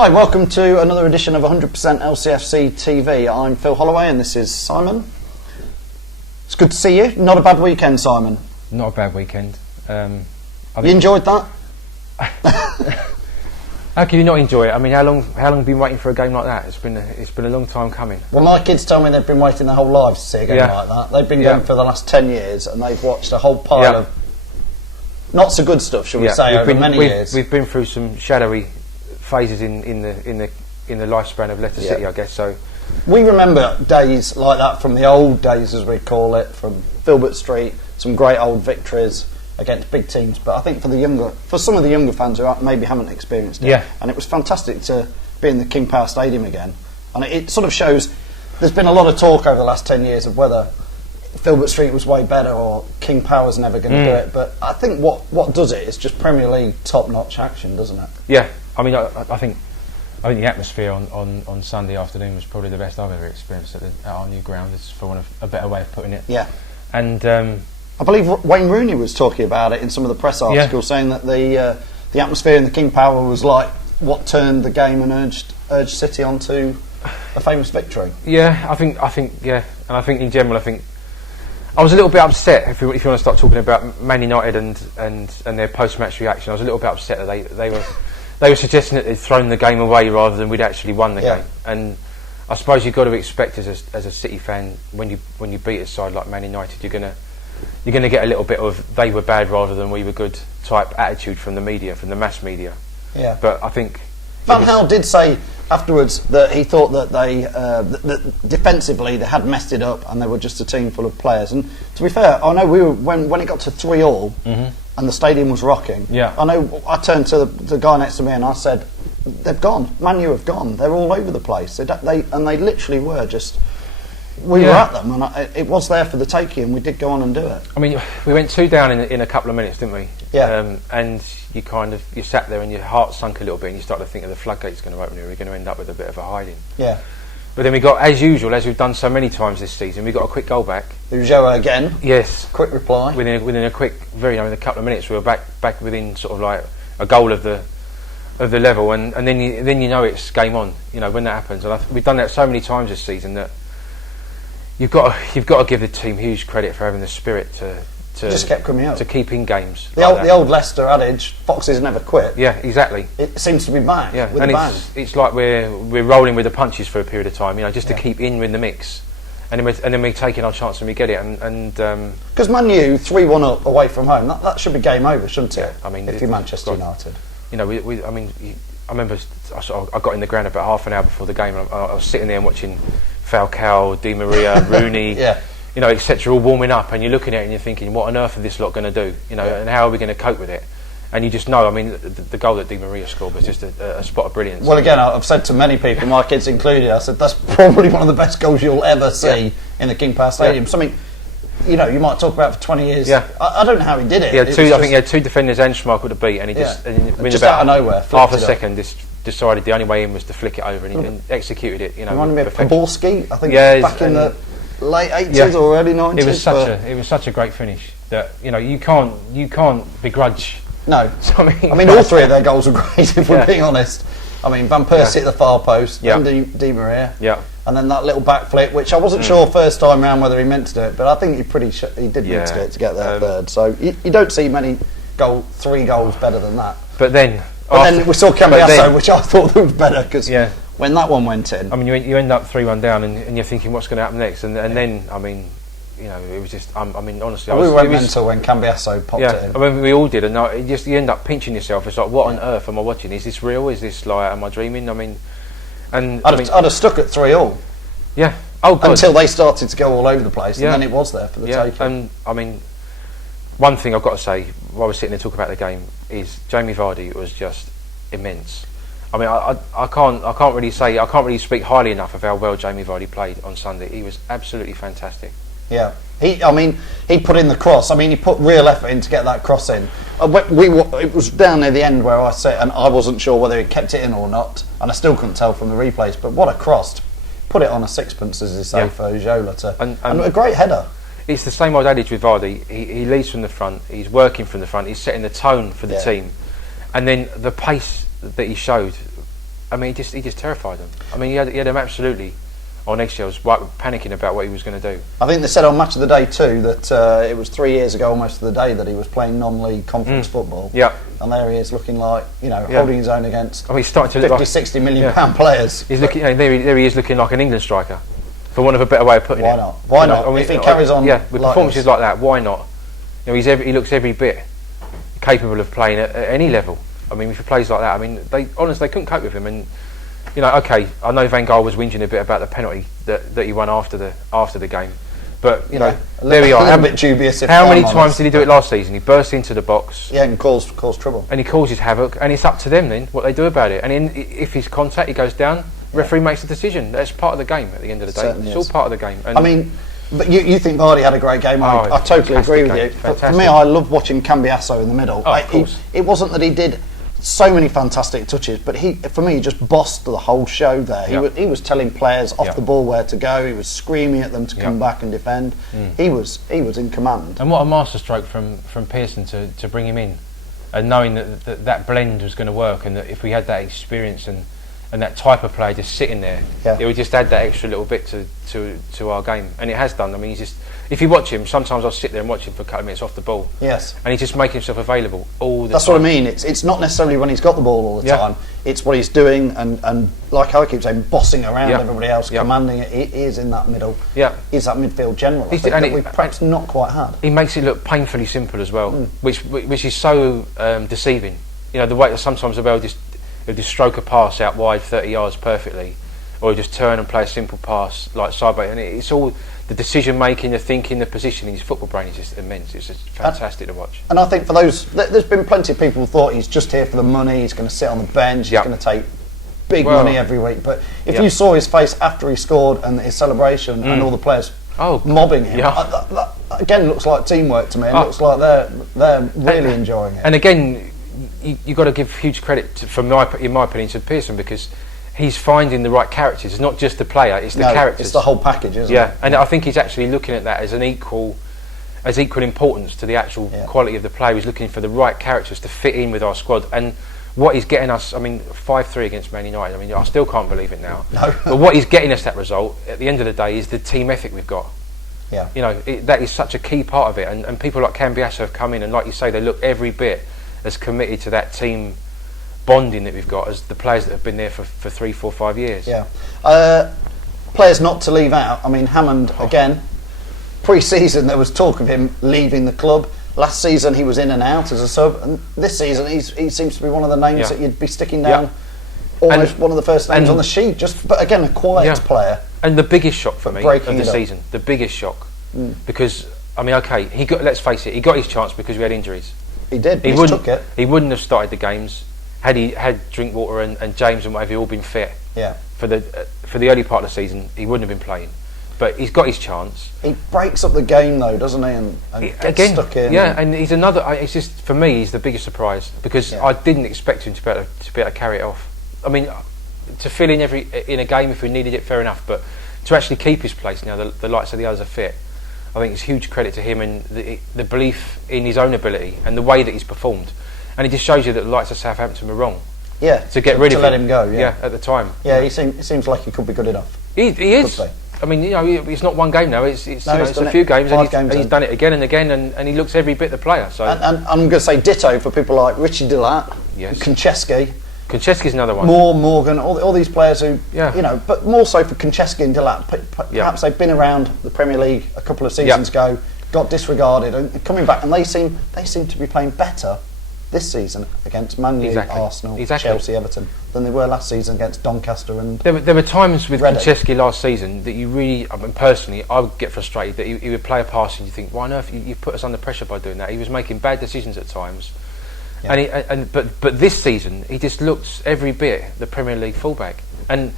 Hi, welcome to another edition of 100% LCFC TV. I'm Phil Holloway and this is Simon. It's good to see you. Not a bad weekend, Simon. Not a bad weekend. You enjoyed that? How can you not enjoy it? I mean, how long have you been waiting for a game like that? It's been a long time coming. Well, my kids tell me they've been waiting their whole lives to see a game like that. They've been going for the last 10 years and they've watched a whole pile of not so good stuff, shall we say, over many years. We've been through some shadowy phases in the lifespan of Leicester City, I guess. So we remember days like that from the old days, as we call it, from Filbert Street. Some great old victories against big teams. But I think for some of the younger fans who maybe haven't experienced it, and it was fantastic to be in the King Power Stadium again. And it sort of shows. There's been a lot of talk over the last 10 years of whether Filbert Street was way better or King Power's never going to do it. But I think what does it is just Premier League top-notch action, doesn't it? Yeah. I mean, I think the atmosphere on Sunday afternoon was probably the best I've ever experienced at our new ground. It's for one of a better way of putting it. Yeah. And I believe Wayne Rooney was talking about it in some of the press articles, saying that the atmosphere in the King Power was like what turned the game and urged City onto a famous victory. Yeah, I think, and I think in general, I was a little bit upset, if you want to start talking about Man United and their post-match reaction. I was a little bit upset that they were suggesting that they'd thrown the game away rather than we'd actually won the game. And I suppose you've got to expect as a City fan, when you beat a side like Man United, you're going to get a little bit of they were bad rather than we were good type attitude from the media, from the mass media. Yeah. But I think Van Gaal did say afterwards that he thought that they that defensively they had messed it up and they were just a team full of players. And to be fair, I know we were when it got to 3-3 and the stadium was rocking. Yeah. I know I turned to the guy next to me and I said, "They've gone. Man U have gone. They're all over the place. They literally were just." We were at them, and it was there for the taking, and we did go on and do it. I mean, we went 2 down in a couple of minutes, didn't we? Yeah. And you sat there, and your heart sunk a little bit, and you started to think of the floodgates going to open here. We're going to end up with a bit of a hiding. Yeah. But then we got, as usual, as we've done so many times this season, we got a quick goal back. Ulloa again. Yes. Quick reply. Within a quick, in a couple of minutes, we were back within sort of like a goal of the level, and then you know it's game on. You know when that happens, and we've done that so many times this season that. You've got to give the team huge credit for having the spirit to just kept coming out to keep in games. The old Leicester adage, "Foxes never quit." Yeah, exactly. It seems to be back. Yeah, with and it's like we're rolling with the punches for a period of time, just to keep in with the mix, and then we're taking our chance and we get it. And because Man U 3-1 up away from home, that should be game over, shouldn't it? I mean, if you're Manchester United, I remember I got in the ground about half an hour before the game, and I was sitting there and watching Falcao, Di Maria, Rooney, etc., all warming up, and you're looking at it and you're thinking, what on earth are this lot going to do? And how are we going to cope with it? And you just know, I mean, the goal that Di Maria scored was just a spot of brilliance. Well, again, I've said to many people, my kids included, I said, that's probably one of the best goals you'll ever see in the King Power Stadium. Something, you might talk about for 20 years. Yeah. I don't know how he did it. I think he had 2 defenders and Schmeichel to beat, and he just out of nowhere, half a second, decided the only way in was to flick it over, and he executed it. Reminded me of Poborski, I think, back in the late 80s or early 90s. It was such a great finish that you can't begrudge. No, I mean all 3 of their goals were great. If we're being honest, I mean Van Persie at the far post, and Di Maria, and then that little back flip, which I wasn't sure first time round whether he meant to do it, but I think he did meant to do it to get there third. So you don't see many 3 goals better than that. But then we saw Cambiaso, which I thought was better because when that one went in, I mean, you end up 3-1 down, and you're thinking what's going to happen next, and then I mean, it was just, I mean, honestly, we went mental when Cambiaso popped it in. I mean, we all did, and you end up pinching yourself. It's like, what on earth am I watching? Is this real? Is this like, am I dreaming? I mean, I'd have stuck at 3-3. Yeah. Oh, God. Until they started to go all over the place, and then it was there for the taking. And I mean, one thing I've got to say while we're sitting there talking about the game is Jamie Vardy was just immense. I mean, I can't really speak highly enough of how well Jamie Vardy played on Sunday. He was absolutely fantastic. Yeah, he put in the cross. I mean, he put real effort in to get that cross in. It was down near the end where I said, and I wasn't sure whether he kept it in or not, and I still couldn't tell from the replays. But what a cross! To put it on a sixpence, as they say, for Ulloa and a great header. It's the same old adage with Vardy. He leads from the front. He's working from the front. He's setting the tone for the team, and then the pace that he showed I mean, he just terrified them. I mean, he had them absolutely on eggshells, panicking about what he was going to do. I think they said on Match of the Day too that it was 3 years ago, almost to the day, that he was playing non-league conference football. Yeah. And there he is, looking like, holding his own against he's starting to 50, look like, 60 million pound players. He's looking. There he is, looking like an England striker, for want of a better way of putting Why it. not? Why not? I mean, if he carries on, with like performances like that, why not? He looks every bit capable of playing at any level. I mean, if he plays like that, I mean, they couldn't cope with him. And okay, I know Van Gaal was whinging a bit about the penalty that he won after the game, but there we are. A bit dubious. How many times did he do it last season? He burst into the box, and cause trouble, and he causes havoc. And it's up to them then what they do about it. And if he's contact, he goes down. Referee makes a decision. That's part of the game. At the end of the day, it's all part of the game. And I mean, but you think Vardy had a great game? I totally agree with you. For me, I love watching Cambiaso in the middle. Of course. It wasn't that he did so many fantastic touches, but for me, he just bossed the whole show there. He was telling players off the ball where to go. He was screaming at them to come back and defend. He was in command. And what a masterstroke from Pearson to bring him in, and knowing that blend was going to work, and that if we had that experience and that type of player just sitting there, it would just add that extra little bit to our game, and it has done. I mean, if you watch him, sometimes I'll sit there and watch him for a couple of minutes off the ball. Yes. And he's just making himself available all the time. That's what I mean. It's not necessarily when he's got the ball all the time. It's what he's doing and like I keep saying, bossing around everybody else, commanding it. He is in that middle. Yeah. He's that midfield general. I think that we've perhaps not quite had. He makes it look painfully simple as well, which is so deceiving. The way that sometimes he'll just stroke a pass out wide 30 yards perfectly, or just turn and play a simple pass like sideways, and it's all the decision making, the thinking, the positioning. His football brain is just immense. It's just fantastic to watch. And I think for those, there's been plenty of people who thought he's just here for the money. He's going to sit on the bench. He's going to take big money every week. But if you saw his face after he scored and his celebration and all the players mobbing him, that again looks like teamwork to me. It looks like they're really enjoying it. And again, you got to give huge credit in my opinion, to Pearson, because he's finding the right characters. It's not just the player; it's the characters. It's the whole package, isn't it? And I think he's actually looking at that as equal importance to the actual quality of the player. He's looking for the right characters to fit in with our squad. And what he's getting us, 5-3 against Man United. I still can't believe it now. No. But what he's getting us that result at the end of the day is the team ethic we've got. Yeah. That is such a key part of it. And people like Cambiaso have come in, and like you say, they look every bit as committed to that team bonding that we've got as the players that have been there for 3, 4, 5 years. Yeah. Players not to leave out. Hammond, again, pre-season there was talk of him leaving the club. Last season he was in and out as a sub, and this season he seems to be one of the names that you'd be sticking down. Almost one of the first names on the sheet. But again, a quiet player. And the biggest shock for me of the season, the biggest shock, because let's face it, he got his chance because we had injuries. He did. He took it. He wouldn't have started the games had he had Drinkwater and James and whatever all been fit. Yeah. For the early part of the season, he wouldn't have been playing, but he's got his chance. He breaks up the game though, doesn't he? And gets stuck in. Yeah, and he's another. It's just, for me, he's the biggest surprise, because I didn't expect him to be able to carry it off. To fill in in a game if we needed it, fair enough, but to actually keep his place now, the likes of the others are fit. I think it's huge credit to him and the belief in his own ability and the way that he's performed. And it just shows you that the likes of Southampton were wrong. Yeah. To get rid of him. Let him go. Yeah. At the time. Yeah, it seems like he could be good enough. He is. It's not one game now. It's a few games, and he's done it again and again, and he looks every bit the player. So. And I'm going to say ditto for people like Richie Delat, Konchesky's another one. Morgan, all these players who, but more so for Konchesky and Delat. Perhaps they've been around the Premier League a couple of seasons ago, got disregarded, and coming back, and they seem to be playing better this season against Man U, Arsenal, Chelsea, Everton than they were last season against Doncaster and. There were times with Konchesky last season that you really, personally, I would get frustrated that he would play a pass and you think, why on earth you put us under pressure by doing that? He was making bad decisions at times. Yeah. But this season he just looks every bit the Premier League fullback, and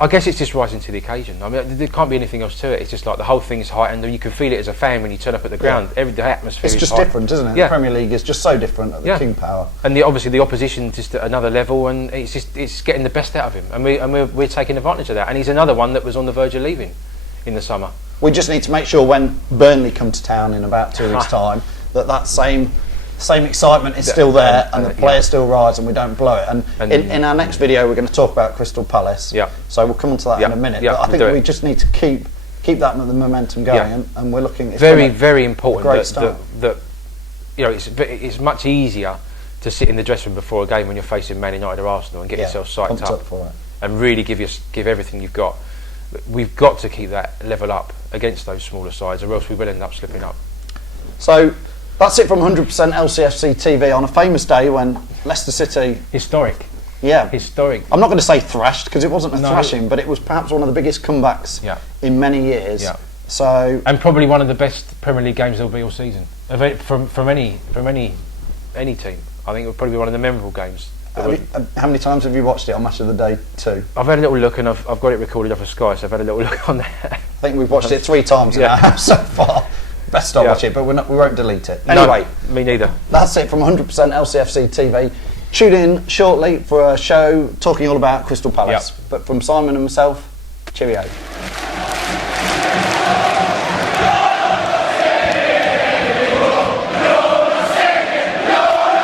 I guess it's just rising to the occasion. There can't be anything else to it. It's just like the whole thing is heightened, and you can feel it as a fan when you turn up at the ground. The atmosphere. It's just different, isn't it? The Premier League is just so different at the King Power, and obviously the opposition just at another level, and it's getting the best out of him, and we're taking advantage of that. And he's another one that was on the verge of leaving in the summer. We just need to make sure when Burnley come to town in about 2 weeks' time that same same excitement is still there, and the players still rise, and we don't blow it. And in our next video, we're going to talk about Crystal Palace. Yeah. So we'll come on to that in a minute. But I think we just need to keep that momentum going, and we're looking. It's very important that it's much easier to sit in the dressing room before a game when you're facing Man United or Arsenal and get yourself psyched up for it, and really give everything you've got. We've got to keep that level up against those smaller sides, or else we will end up slipping up. So that's it from 100% LCFC TV on a famous day when Leicester City... Historic. Yeah. Historic. I'm not going to say thrashed, because it wasn't a thrashing, but it was perhaps one of the biggest comebacks in many years. Yeah. So, and probably one of the best Premier League games there'll be all season. From any team. I think it would probably be one of the memorable games. How many times have you watched it on Match of the Day 2? I've had a little look, and I've got it recorded off of Sky, so I've had a little look on there. I think we've watched it 3 times now so far. Best stop watch it, but we won't delete it. Anyway, no, me neither. That's it from 100% LCFC TV. Tune in shortly for a show talking all about Crystal Palace. But from Simon and myself, cheerio.